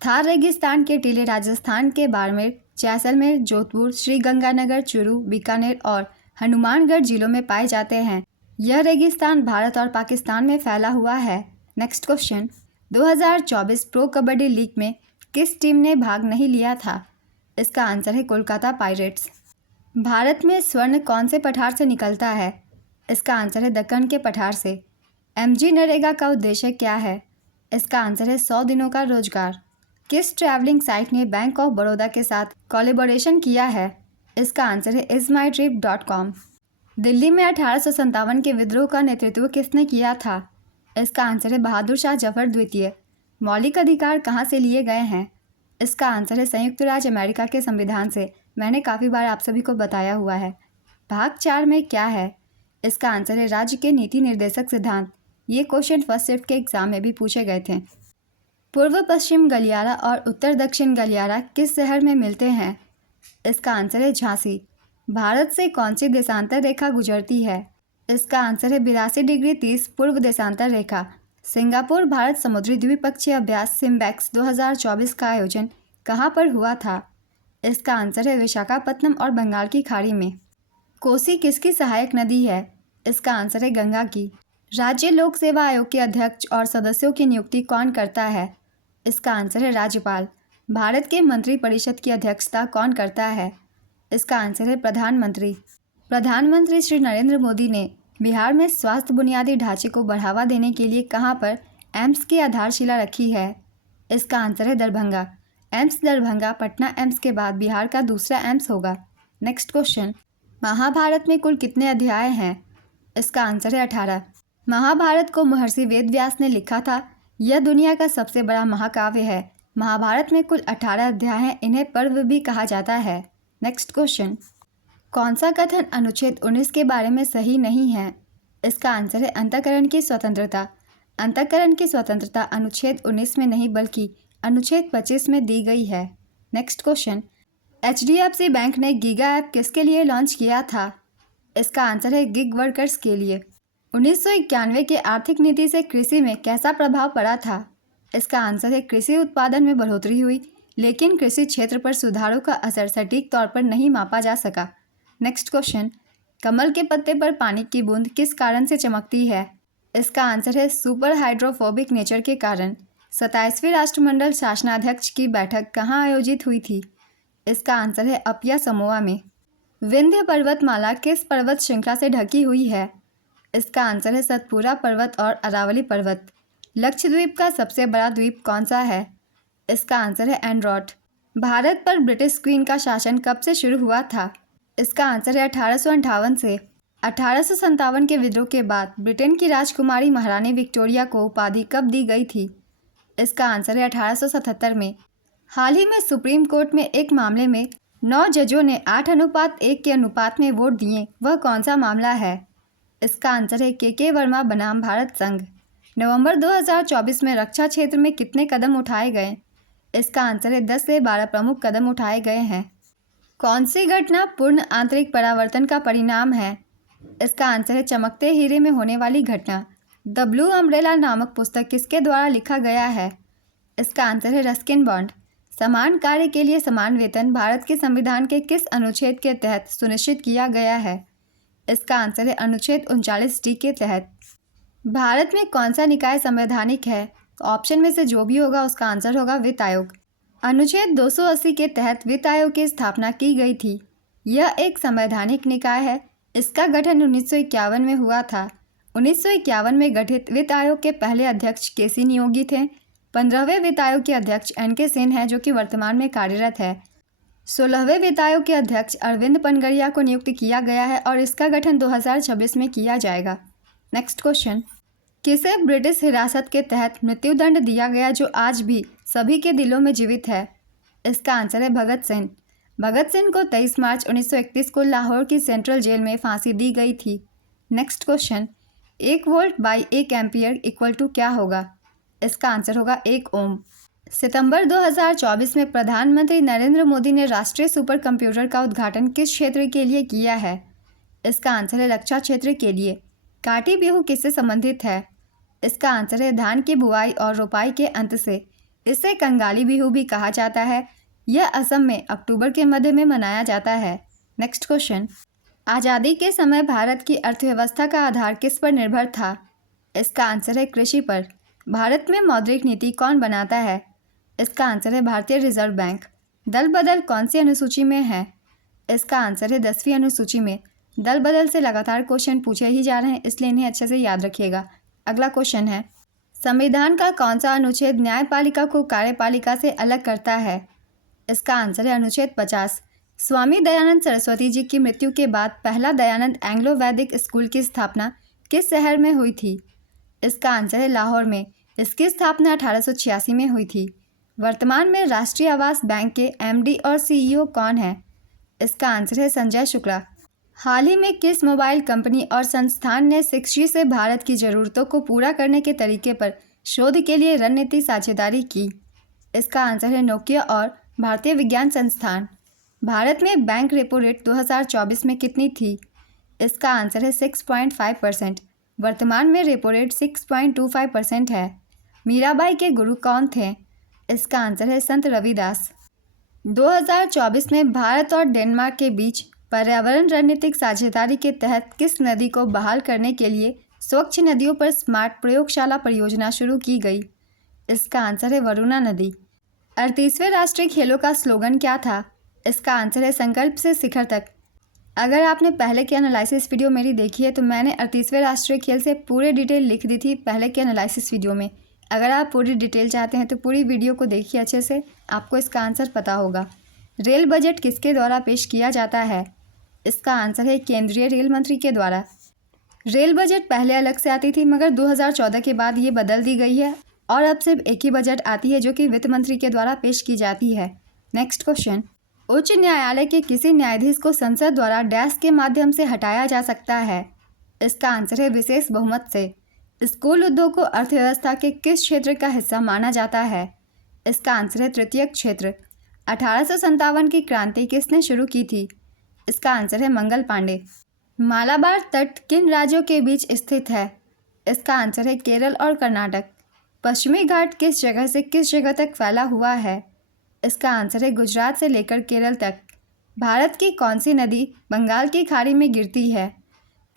थार रेगिस्तान के टीले राजस्थान के बाड़मेर, जैसलमेर, जोधपुर, श्रीगंगानगर, चूरू, बीकानेर और हनुमानगढ़ जिलों में पाए जाते हैं। यह रेगिस्तान भारत और पाकिस्तान में फैला हुआ है। Next question, 2024 pro kabaddi league में किस टीम ने भाग नहीं लिया था? इसका आंसर है कोलकाता पायरेट्स। भारत में स्वर्ण कौन से पठार से निकलता है? इसका आंसर है दक्कन के पठार से। एमजी नरेगा का उद्देश्य क्या है? इसका आंसर है 100 दिनों का रोजगार। किस ट्रैवलिंग साइट ने बैंक ऑफ बड़ौदा के साथ कोलैबोरेशन किया है? इसका आंसर है ismytrip.com। दिल्ली में 1857 के विद्रोह का नेतृत्व किसने किया था? इसका आंसर है बहादुर शाह जफर द्वितीय। मौलिक अधिकार कहाँ से लिए गए हैं? इसका आंसर है संयुक्त राज्य अमेरिका के संविधान से। मैंने काफ़ी बार आप सभी को बताया हुआ है। भाग 4 में क्या है? इसका आंसर है राज्य के नीति निर्देशक सिद्धांत। ये क्वेश्चन फर्स्ट शिफ्ट के एग्जाम में भी पूछे गए थे। पूर्व पश्चिम गलियारा और उत्तर दक्षिण गलियारा किस शहर में मिलते हैं? इसका आंसर है झांसी। भारत से कौन सी देशांतर रेखा गुजरती है? इसका आंसर है 82 डिग्री 30 पूर्व देशांतर रेखा। सिंगापुर भारत समुद्री द्विपक्षीय अभ्यास सिम्बैक्स 2024 का आयोजन कहाँ पर हुआ था? इसका आंसर है विशाखापत्तनम और बंगाल की खाड़ी में। कोसी किसकी सहायक नदी है? इसका आंसर है गंगा की। राज्य लोक सेवा आयोग के अध्यक्ष और सदस्यों की नियुक्ति कौन करता है? इसका आंसर है राज्यपाल। भारत के मंत्रिपरिषद की अध्यक्षता कौन करता है? इसका आंसर है प्रधानमंत्री। प्रधानमंत्री श्री नरेंद्र मोदी ने बिहार में स्वास्थ्य बुनियादी ढांचे को बढ़ावा देने के लिए कहां पर एम्स की आधारशिला रखी है? इसका आंसर है दरभंगा। एम्स दरभंगा पटना एम्स के बाद बिहार का दूसरा एम्स होगा। नेक्स्ट क्वेश्चन, महाभारत में कुल कितने अध्याय हैं? इसका आंसर है 18। महाभारत को महर्षि वेदव्यास ने लिखा था। यह दुनिया का सबसे बड़ा महाकाव्य है। महाभारत में कुल 18 अध्याय हैं। इन्हें पर्व भी कहा जाता है। नेक्स्ट क्वेश्चन, कौन सा कथन अनुच्छेद 19 के बारे में सही नहीं है? इसका आंसर है अंतःकरण की स्वतंत्रता। अंतःकरण की स्वतंत्रता अनुच्छेद 19 में नहीं बल्कि अनुच्छेद 25 में दी गई है। नेक्स्ट क्वेश्चन, HDFC बैंक ने गीगा ऐप किसके लिए लॉन्च किया था? इसका आंसर है गिग वर्कर्स के लिए। 1991 की आर्थिक नीति से कृषि में कैसा प्रभाव पड़ा था? इसका आंसर है कृषि उत्पादन में बढ़ोतरी हुई, लेकिन कृषि क्षेत्र पर सुधारों का असर सटीक तौर पर नहीं मापा जा सका। नेक्स्ट क्वेश्चन, कमल के पत्ते पर पानी की बूंद किस कारण से चमकती है? इसका आंसर है सुपर हाइड्रोफोबिक नेचर के कारण। 27वीं राष्ट्रमंडल शासनाध्यक्ष की बैठक कहाँ आयोजित हुई थी? इसका आंसर है अपिया समोआ में। विंध्य पर्वतमाला किस पर्वत श्रृंखला से ढकी हुई है? इसका आंसर है सतपुरा पर्वत और अरावली पर्वत। लक्षद्वीप का सबसे बड़ा द्वीप कौन सा है? इसका आंसर है एंड्रोट। भारत पर ब्रिटिश क्वीन का शासन कब से शुरू हुआ था? इसका आंसर है 1858 से। 1857 के विद्रोह के बाद ब्रिटेन की राजकुमारी महारानी विक्टोरिया को उपाधि कब दी गई थी? इसका आंसर है 1877 में। हाल ही में सुप्रीम कोर्ट में एक मामले में 9 जजों ने 8:1 के अनुपात में वोट दिए, वह कौन सा मामला है? इसका आंसर है के वर्मा बनाम भारत संघ। नवंबर 2024 में रक्षा क्षेत्र में कितने कदम उठाए गए? इसका आंसर है 10 से 12 प्रमुख कदम उठाए गए हैं। कौन सी घटना पूर्ण आंतरिक परावर्तन का परिणाम है? इसका आंसर है चमकते हीरे में होने वाली घटना। द ब्लू अम्ब्रेला नामक पुस्तक किसके द्वारा लिखा गया है? इसका आंसर है रस्किन बॉन्ड। समान कार्य के लिए समान वेतन भारत के संविधान के किस अनुच्छेद के तहत सुनिश्चित किया गया है? इसका आंसर है अनुच्छेद 39D के तहत। भारत में कौन सा निकाय संवैधानिक है? ऑप्शन में से जो भी होगा उसका आंसर होगा वित्त आयोग। अनुच्छेद 280 के तहत वित्त आयोग की स्थापना की गई थी। यह एक संवैधानिक निकाय है। इसका गठन 1951 में हुआ था। 1951 में गठित वित्त आयोग के पहले अध्यक्ष केसी नियोगी थे। 15वें वित्त आयोग के अध्यक्ष NK सेन है, जो कि वर्तमान में कार्यरत है। 16वें वित्त आयोग के अध्यक्ष अरविंद पनगड़िया को नियुक्त किया गया है और इसका गठन 2026 में किया जाएगा। नेक्स्ट क्वेश्चन, किसे ब्रिटिश हिरासत के तहत मृत्युदंड दिया गया जो आज भी सभी के दिलों में जीवित है? इसका आंसर है भगत सिंह। भगत सिंह को 23 मार्च 1931 को लाहौर की सेंट्रल जेल में फांसी दी गई थी। Next question, 1 volt by 1 ampere equal to क्या होगा? इसका आंसर होगा 1 ओम। सितंबर 2024 में प्रधानमंत्री नरेंद्र मोदी ने राष्ट्रीय सुपर कंप्यूटर का उद्घाटन किस क्षेत्र के लिए किया है? इसका आंसर है रक्षा क्षेत्र के लिए। काटी बिहू किससे संबंधित है? इसका आंसर है धान की बुआई और रोपाई के अंत से। इसे कंगाली बिहू भी कहा जाता है। यह असम में अक्टूबर के मध्य में मनाया जाता है। नेक्स्ट क्वेश्चन, आज़ादी के समय भारत की अर्थव्यवस्था का आधार किस पर निर्भर था? इसका आंसर है कृषि पर। भारत में मौद्रिक नीति कौन बनाता है? इसका आंसर है भारतीय रिजर्व बैंक। दल बदल कौन सी अनुसूची में है? इसका आंसर है 10वीं अनुसूची में। दल बदल से लगातार क्वेश्चन पूछे ही जा रहे हैं, इसलिए इन्हें अच्छे से याद रखिएगा। अगला क्वेश्चन है, संविधान का कौन सा अनुच्छेद न्यायपालिका को कार्यपालिका से अलग करता है? इसका आंसर है अनुच्छेद 50। स्वामी दयानंद सरस्वती जी की मृत्यु के बाद पहला दयानंद एंग्लो वैदिक स्कूल की स्थापना किस शहर में हुई थी? इसका आंसर है लाहौर में। इसकी स्थापना 1886 में हुई थी। वर्तमान में राष्ट्रीय आवास बैंक के MD और CEO कौन है? इसका आंसर है संजय शुक्ला। हाल ही में किस मोबाइल कंपनी और संस्थान ने 6G से भारत की ज़रूरतों को पूरा करने के तरीके पर शोध के लिए रणनीति साझेदारी की? इसका आंसर है नोकिया और भारतीय विज्ञान संस्थान। भारत में बैंक रेपो रेट 2024 में कितनी थी? इसका आंसर है 6.5%। वर्तमान में रेपो रेट 6.25% है। मीराबाई के गुरु कौन थे? इसका आंसर है संत रविदास। 2024 में भारत और डेनमार्क के बीच पर्यावरण रणनीतिक साझेदारी के तहत किस नदी को बहाल करने के लिए स्वच्छ नदियों पर स्मार्ट प्रयोगशाला परियोजना शुरू की गई? इसका आंसर है वरुणा नदी। 38वें राष्ट्रीय खेलों का स्लोगन क्या था? इसका आंसर है संकल्प से शिखर तक। अगर आपने पहले की एनालिसिस वीडियो मेरी देखी है तो मैंने 38वें राष्ट्रीय खेल से पूरे डिटेल लिख दी थी पहले के एनालिसिस वीडियो में। अगर आप पूरी डिटेल चाहते हैं तो पूरी वीडियो को देखिए अच्छे से, आपको इसका आंसर पता होगा। रेल बजट किसके द्वारा पेश किया जाता है? इसका आंसर है केंद्रीय रेल मंत्री के द्वारा। रेल बजट पहले अलग से आती थी मगर 2014 के बाद ये बदल दी गई है और अब सिर्फ एक ही बजट आती है जो कि वित्त मंत्री के द्वारा पेश की जाती है। नेक्स्ट क्वेश्चन, उच्च न्यायालय के किसी न्यायाधीश को संसद द्वारा डैश के माध्यम से हटाया जा सकता है? इसका आंसर है विशेष बहुमत से। स्कूल उद्योग को अर्थव्यवस्था के किस क्षेत्र का हिस्सा माना जाता है? इसका आंसर है तृतीय क्षेत्र। 1857 की क्रांति किसने शुरू की थी? इसका आंसर है मंगल पांडे। मालाबार तट किन राज्यों के बीच स्थित है? इसका आंसर है केरल और कर्नाटक। पश्चिमी घाट किस जगह से किस जगह तक फैला हुआ है? इसका आंसर है गुजरात से लेकर केरल तक। भारत की कौन सी नदी बंगाल की खाड़ी में गिरती है?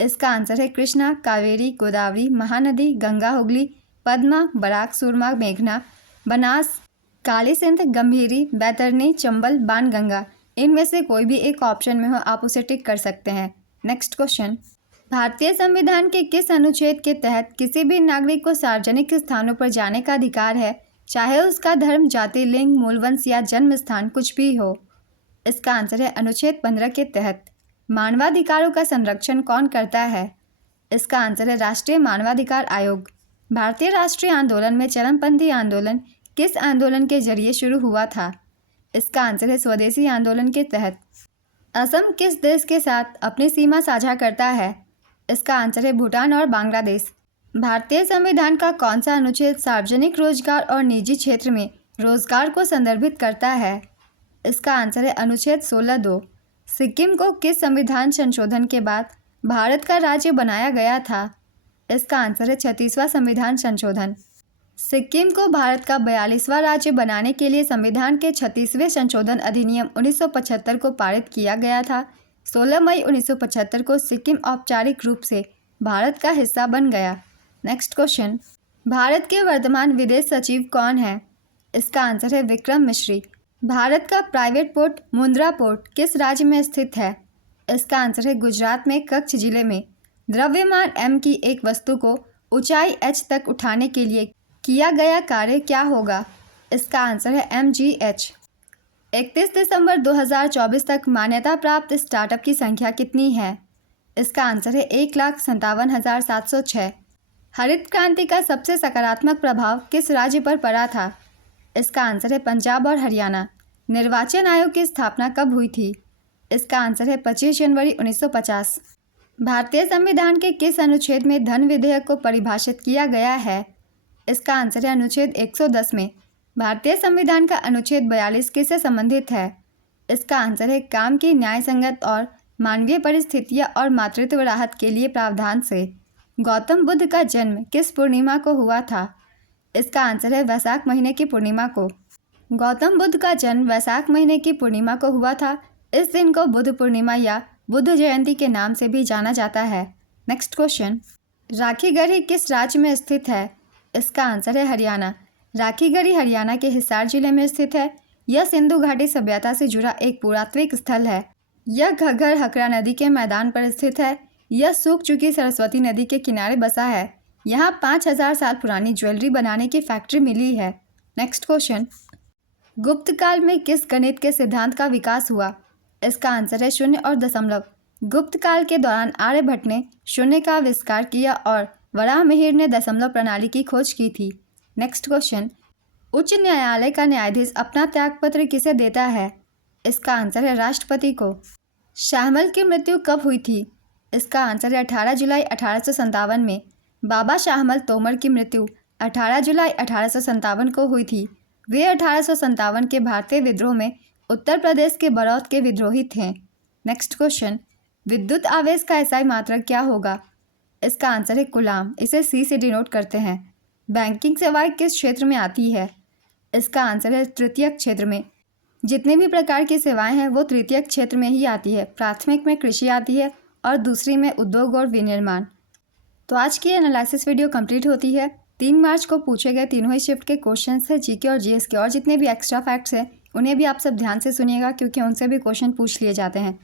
इसका आंसर है कृष्णा, कावेरी, गोदावरी, महानदी, गंगा, हुगली, पद्मा, बराक, सुरमा, मेघना, बनास, काली सिंध, गंभीरी, बैतरनी, चंबल, बाणगंगा। इनमें से कोई भी एक ऑप्शन में हो आप उसे टिक कर सकते हैं। नेक्स्ट क्वेश्चन, भारतीय संविधान के किस अनुच्छेद के तहत किसी भी नागरिक को सार्वजनिक स्थानों पर जाने का अधिकार है, चाहे उसका धर्म, जाति, लिंग, मूलवंश या जन्म स्थान कुछ भी हो? इसका आंसर है अनुच्छेद 15 के तहत। मानवाधिकारों का संरक्षण कौन करता है? इसका आंसर है राष्ट्रीय मानवाधिकार आयोग। भारतीय राष्ट्रीय आंदोलन में चरमपंथी आंदोलन किस आंदोलन के जरिए शुरू हुआ था? इसका आंसर है स्वदेशी आंदोलन के तहत। असम किस देश के साथ अपनी सीमा साझा करता है? इसका आंसर है भूटान और बांग्लादेश। भारतीय संविधान का कौन सा अनुच्छेद सार्वजनिक रोजगार और निजी क्षेत्र में रोजगार को संदर्भित करता है? इसका आंसर है अनुच्छेद 16(2). सिक्किम को किस संविधान संशोधन के बाद भारत का राज्य बनाया गया था? इसका आंसर है 36वां संविधान संशोधन। सिक्किम को भारत का 42वां राज्य बनाने के लिए संविधान के 36वें संशोधन अधिनियम 1975 को पारित किया गया था। 16 मई 1975 को सिक्किम औपचारिक रूप से भारत का हिस्सा बन गया। नेक्स्ट क्वेश्चन, भारत के वर्तमान विदेश सचिव कौन है? इसका आंसर है विक्रम मिश्री। भारत का प्राइवेट पोर्ट मुंद्रा पोर्ट किस राज्य में स्थित है? इसका आंसर है गुजरात में कच्छ जिले में। द्रव्यमान m की एक वस्तु को ऊंचाई h तक उठाने के लिए किया गया कार्य क्या होगा? इसका आंसर है mgh। 31 दिसंबर 2024 तक मान्यता प्राप्त स्टार्टअप की संख्या कितनी है? इसका आंसर है 1,57,706। हरित क्रांति का सबसे सकारात्मक प्रभाव किस राज्य पर पड़ा था? इसका आंसर है पंजाब और हरियाणा। निर्वाचन आयोग की स्थापना कब हुई थी? इसका आंसर है 25 जनवरी 1950। भारतीय संविधान के किस अनुच्छेद में धन विधेयक को परिभाषित किया गया है? इसका आंसर है अनुच्छेद 110 में। भारतीय संविधान का अनुच्छेद 42 किससे संबंधित है? इसका आंसर है काम की न्यायसंगत और मानवीय परिस्थितियां और मातृत्व राहत के लिए प्रावधान से। गौतम बुद्ध का जन्म किस पूर्णिमा को हुआ था? इसका आंसर है वैशाख महीने की पूर्णिमा को। गौतम बुद्ध का जन्म वैशाख महीने की पूर्णिमा को हुआ था। इस दिन को बुद्ध पूर्णिमा या बुद्ध जयंती के नाम से भी जाना जाता है। नेक्स्ट क्वेश्चन, राखीगढ़ी किस राज्य में स्थित है? इसका आंसर है हरियाणा। राखीगढ़ी हरियाणा के हिसार जिले में स्थित है। यह सिंधु घाटी सभ्यता से जुड़ा एक पुरातात्विक स्थल है। यह घग्गर हकरा नदी के मैदान पर स्थित है। यह सूख चुकी सरस्वती नदी के किनारे बसा है। यहाँ 5000 साल पुरानी ज्वेलरी बनाने की फैक्ट्री मिली है। नेक्स्ट क्वेश्चन, गुप्त काल में किस गणित के सिद्धांत का विकास हुआ? इसका आंसर है शून्य और दशमलव। गुप्त काल के दौरान आर्यभट्ट ने शून्य का आविष्कार किया और वराहमिहिर ने दशमलव प्रणाली की खोज की थी। नेक्स्ट क्वेश्चन, उच्च न्यायालय का न्यायाधीश अपना त्यागपत्र किसे देता है? इसका आंसर है राष्ट्रपति को। शाहमल की मृत्यु कब हुई थी? इसका आंसर है 18 जुलाई 1857 में। बाबा शाहमल तोमर की मृत्यु 18 जुलाई 1857 को हुई थी। वे 1857 के भारतीय विद्रोह में उत्तर प्रदेश के बरौत के विद्रोही थे। नेक्स्ट क्वेश्चन, विद्युत आवेश का एसआई मात्रक क्या होगा? इसका आंसर है कूलाम। इसे सी से डिनोट करते हैं। बैंकिंग सेवाएं किस क्षेत्र में आती है? इसका आंसर है तृतीयक क्षेत्र में। जितने भी प्रकार की सेवाएं हैं वो तृतीयक क्षेत्र में ही आती है। प्राथमिक में कृषि आती है और दूसरी में उद्योग और विनिर्माण। तो आज की एनालिसिस वीडियो कंप्लीट होती है। 3 मार्च को पूछे गए तीनों ही शिफ्ट के क्वेश्चंस है जीके और जीएस के, और जितने भी एक्स्ट्रा फैक्ट्स हैं उन्हें भी आप सब ध्यान से सुनिएगा क्योंकि उनसे भी क्वेश्चन पूछ लिए जाते हैं।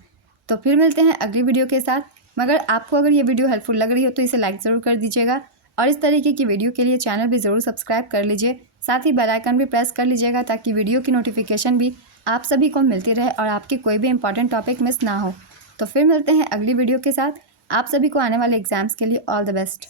तो फिर मिलते हैं अगली वीडियो के साथ। मगर आपको अगर ये वीडियो हेल्पफुल लग रही हो तो इसे लाइक ज़रूर कर दीजिएगा और इस तरीके की वीडियो के लिए चैनल भी ज़रूर सब्सक्राइब कर लीजिए। साथ ही बेल आइकन भी प्रेस कर लीजिएगा ताकि वीडियो की नोटिफिकेशन भी आप सभी को मिलती रहे और आपकी कोई भी इंपॉर्टेंट टॉपिक मिस ना हो। तो फिर मिलते हैं अगली वीडियो के साथ। आप सभी को आने वाले एग्जाम्स के लिए ऑल द बेस्ट।